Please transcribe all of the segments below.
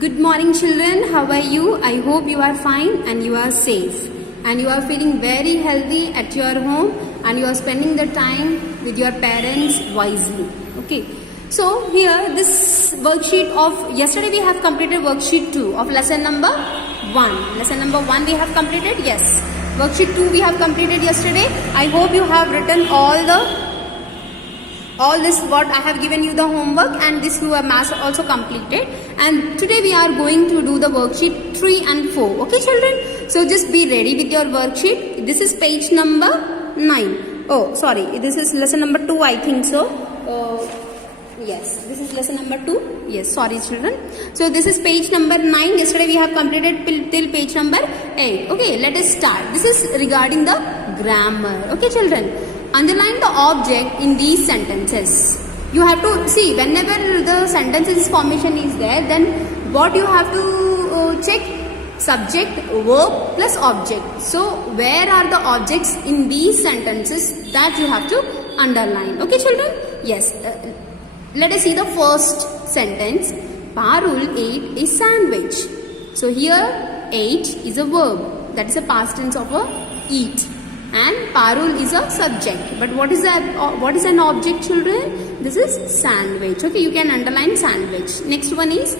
Good morning children, how are you? I hope you are fine and you are safe and you are feeling very healthy at your home and you are spending the time with your parents wisely. Okay. So here this worksheet of yesterday we have completed worksheet 2 of lesson number 1. Lesson number 1 we have completed, yes. Worksheet 2 we have completed yesterday. I hope you have written all this what I have given you the homework, and this you have also completed, and today we are going to do the worksheet 3 and 4. Okay children, so just be ready with your worksheet. This is page number 9. Oh sorry, this is lesson number 2 I think so. Yes, this is lesson number 2. Yes, sorry children. So this is page number 9. Yesterday we have completed till page number 8. Okay, let us start. This is regarding the grammar. Okay children, underline the object in these sentences. You have to see whenever the sentences formation is there, then what you have to check? Subject, verb plus object. So where are the objects in these sentences, that you have to underline. Okay children? Yes. Let us see the first sentence. Parul ate a sandwich. So here ate is a verb, that is a past tense of a eat, and Parul is a subject. But what is an object children? This is sandwich. Okay, you can underline sandwich. Next one is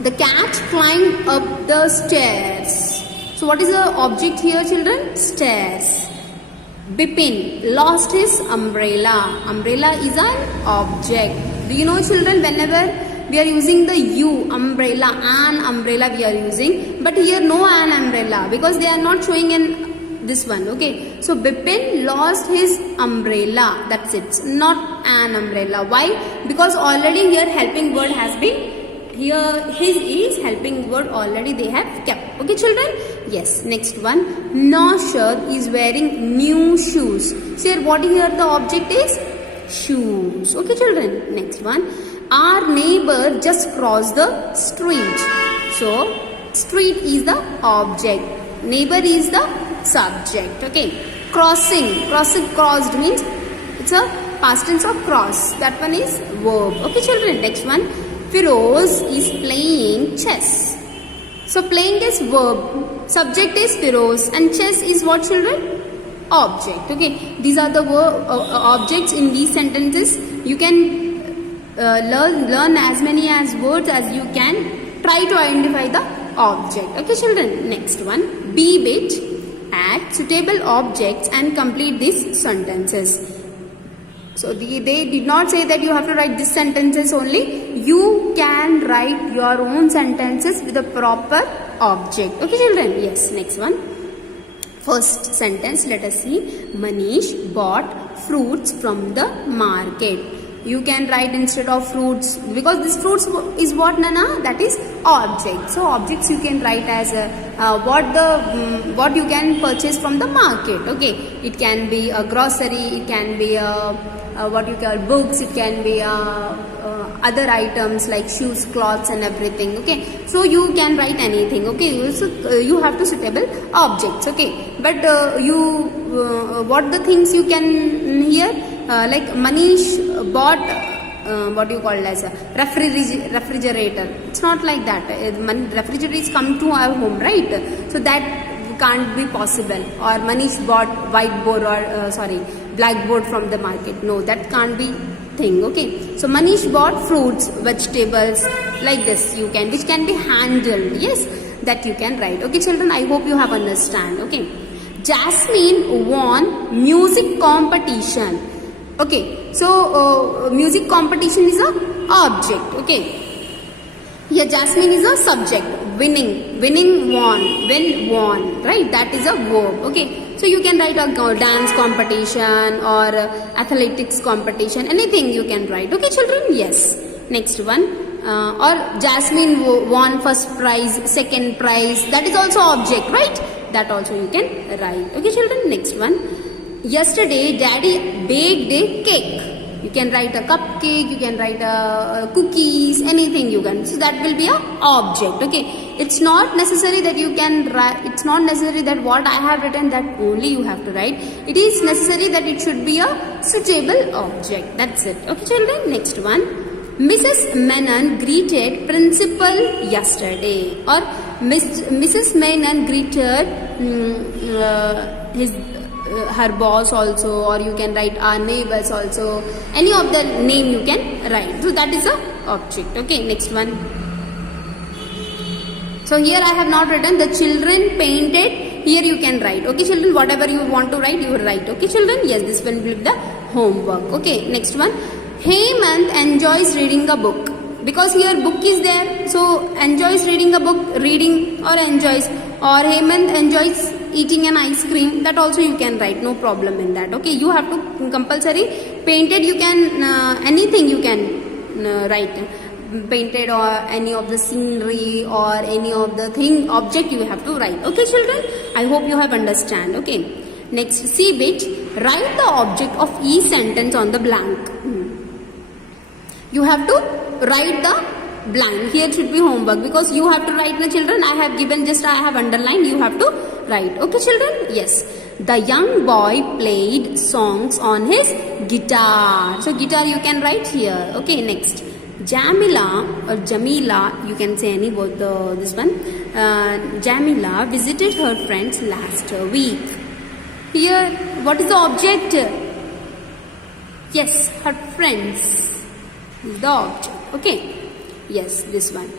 the cat climbed up the stairs. So what is the object here children? Stairs. Bipin lost his umbrella. Umbrella is an object. Do you know children, whenever we are using the U, umbrella, an umbrella we are using, but here no an umbrella because they are not showing in this one. Okay, so Bipin lost his umbrella. That's it, not an umbrella. Why? Because already here helping word has been, here his is helping word already they have kept. Okay children? Yes. Next one, Naushad is wearing new shoes. So here what here the object is? Shoes. Okay children? Next one, our neighbor just crossed the street. So street is the object, neighbor is the subject. Okay. Crossing, crossed means it's a past tense of cross. That one is verb. Okay children? Next one, Firoz is playing chess. So playing is verb, subject is Firoz, and chess is what children? Object. Okay, these are the objects in these sentences. You can learn as many as words as you can. Try to identify the object. Okay children? Next one, be bit, add suitable objects and complete these sentences. So they did not say that you have to write these sentences only. You can write your own sentences with a proper object. Okay children? Yes. Next one. First sentence, let us see. Manish bought fruits from the market. You can write instead of fruits, because this fruits is what Nana? That is object. So objects you can write as what you can purchase from the market. Okay, it can be a grocery, it can be what you call books, it can be other items like shoes, clothes and everything. Okay, so you can write anything. Okay, so you have to suitable objects. Okay, but what the things you can here, like Manish bought what you call as a refrigerator. It's not like that. Refrigerators come to our home, right? So that can't be possible. Or Manish bought whiteboard or blackboard from the market. No, that can't be thing. Okay, so Manish bought fruits, vegetables, like this you can, which can be handled. Yes, that you can write. Okay children, I hope you have understand. Okay, Jasmine won music competition. Okay, so music competition is a object. Okay, here Jasmine is a subject. Winning, won, right? That is a verb. Okay, so you can write a dance competition or athletics competition, anything you can write. Okay children? Yes. Next one, or Jasmine won first prize, second prize, that is also object, right? That also you can write. Okay children? Next one, yesterday daddy baked a cake. You can write a cupcake, you can write a cookies, anything you can. So that will be a object. Okay, it's not necessary that you can write, it's not necessary that what I have written that only you have to write. It is necessary that it should be a suitable object. That's it. Okay children? Next one, Mrs. Menon greeted principal yesterday, or Mrs. Menon greeted her boss also, or you can write our neighbors also. Any of the name you can write. So that is a object. Okay, next one. So here I have not written the children painted. Here you can write. Okay, children, whatever you want to write, you will write. Okay, children. Yes, this one will be the homework. Okay, next one. Hemant enjoys reading a book, because here book is there, so enjoys reading a book, reading or enjoys, or Hemant enjoys eating an ice cream, that also you can write, no problem in that. Okay, you have to compulsory painted, you can anything you can write, painted or any of the scenery or any of the thing object you have to write. Okay, children, I hope you have understand. Okay, next, see bit, write the object of each sentence on the blank. You have to write the blank. Here should be homework, because you have to write the children. I have given, just I have underlined, you have to write. Okay, children? Yes. The young boy played songs on his guitar. So guitar you can write here. Okay, next. Jamila or Jamila, you can say any both this one. Jamila visited her friends last week. Here, what is the object? Yes, her friends. The object. Okay, yes, this one.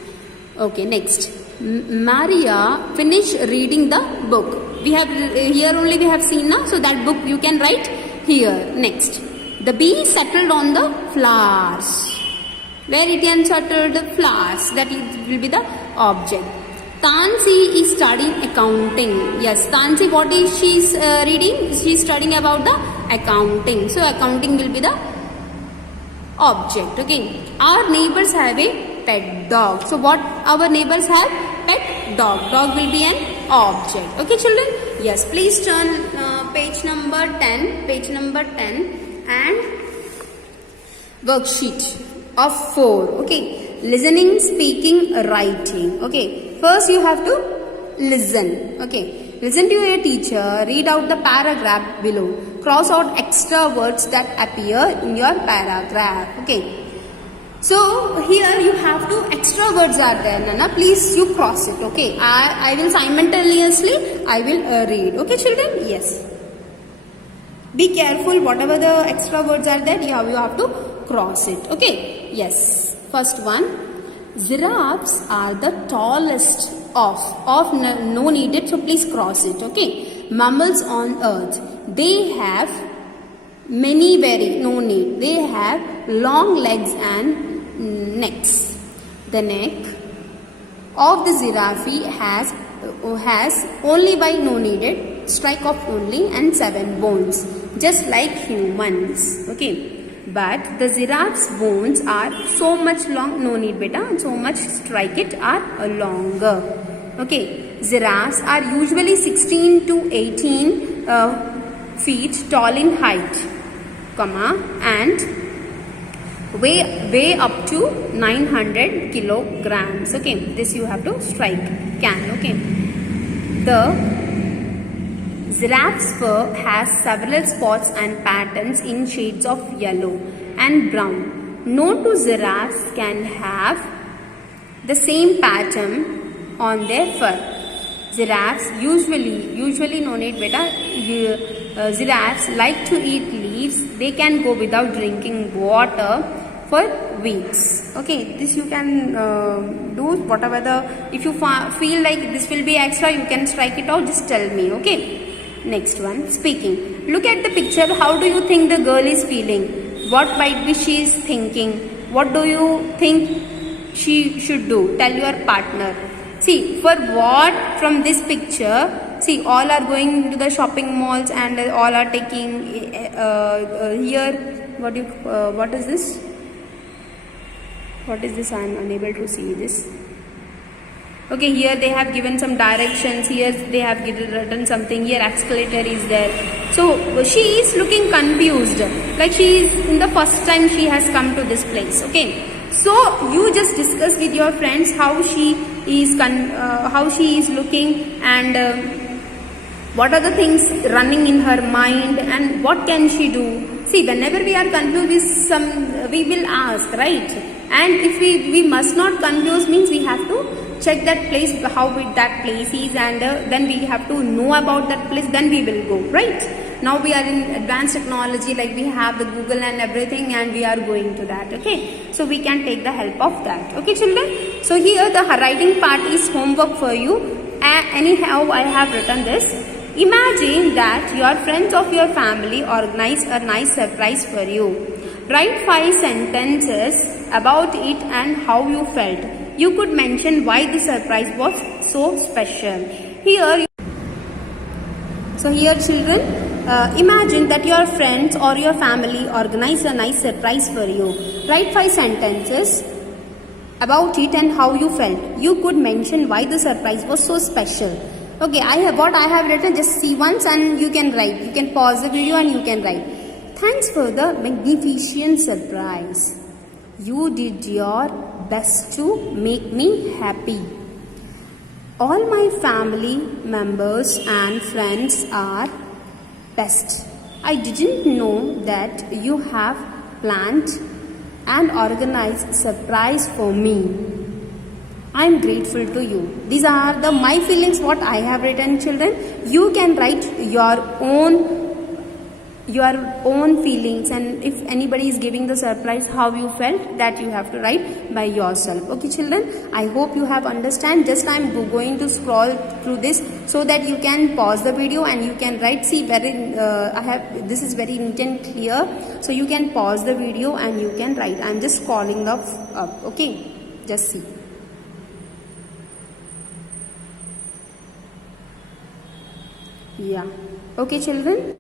Okay, next, Maria finished reading the book. We have here only we have seen now, so that book you can write here. Next, the bee settled on the flowers. Where it can settle the flowers, that will be the object. Tansi is studying accounting. Yes, Tansi, what is she reading? She is studying about the accounting. So accounting will be the object. Okay, our neighbors have a pet dog. So what our neighbors have? Pet dog. Dog will be an object. Okay, children? Yes, please turn page number 10. Page number 10 and worksheet of 4. Okay, listening, speaking, writing. Okay, first you have to listen. Okay, listen to your teacher. Read out the paragraph below. Cross out extra words that appear in your paragraph. Okay. So here you have to, extra words are there, Nana. Please you cross it. Okay. I will simultaneously, I will read. Okay, children? Yes. Be careful. Whatever the extra words are there, you have to cross it. Okay. Yes. First one. Giraffes are the tallest of no needed. So please cross it. Okay. Mammals on earth. They have many no need. They have long legs and necks. The neck of the giraffe has only by no needed, strike of only, and 7 bones, just like humans. Okay, but the giraffe's bones are so much long, no need beta, and so much strike it are longer. Okay, giraffes are usually 16 to 18 feet tall in height, comma, and weigh up to 900 kilograms. Okay, this you have to strike can. Okay, the giraffe's fur has several spots and patterns in shades of yellow and brown. No two giraffes can have the same pattern on their fur. Giraffes usually no need beta. Giraffes like to eat leaves. They can go without drinking water for weeks. Okay, this you can do whatever the, if you feel like this will be extra, you can strike it out, just tell me. Okay, next one, speaking. Look at the picture. How do you think the girl is feeling? What might be she is thinking? What do you think she should do? Tell your partner. See, for what from this picture, see, all are going to the shopping malls and all are taking here, what is this? What is this? I am unable to see this. Okay, here they have given some directions. Here they have written something. Here escalator is there. So she is looking confused. Like she is in the first time she has come to this place. Okay. So you just discuss with your friends how she is looking, and what are the things running in her mind and what can she do. See, whenever we are confused with we will ask, right? And if we must not confuse, means we have to check that place, how big that place is, and then we have to know about that place, then we will go, right? Now we are in advanced technology, like we have the Google and everything, and we are going to that, okay? So we can take the help of that, okay children? So here the writing part is homework for you. Anyhow, I have written this. Imagine that your friends of your family organize a nice surprise for you. Write 5 sentences about it and how you felt. You could mention why the surprise was so special. Here children, imagine that your friends or your family organize a nice surprise for you. Write 5 sentences about it and how you felt. You could mention why the surprise was so special. Okay, I have written, just see once and you can write. You can pause the video and you can write. Thanks for the magnificent surprise. You did your best to make me happy. All my family members and friends are best. I didn't know that you have planned and organized surprise for me. I am grateful to you. These are my feelings, what I have written, children. You can write your own feelings, and if anybody is giving the surprise, how you felt, that you have to write by yourself. Okay children, I hope you have understand. Just I am going to scroll through this so that you can pause the video and you can write. See, this is very neat and clear, so you can pause the video and you can write. I am just scrolling up. Okay, just see. Yeah, okay children.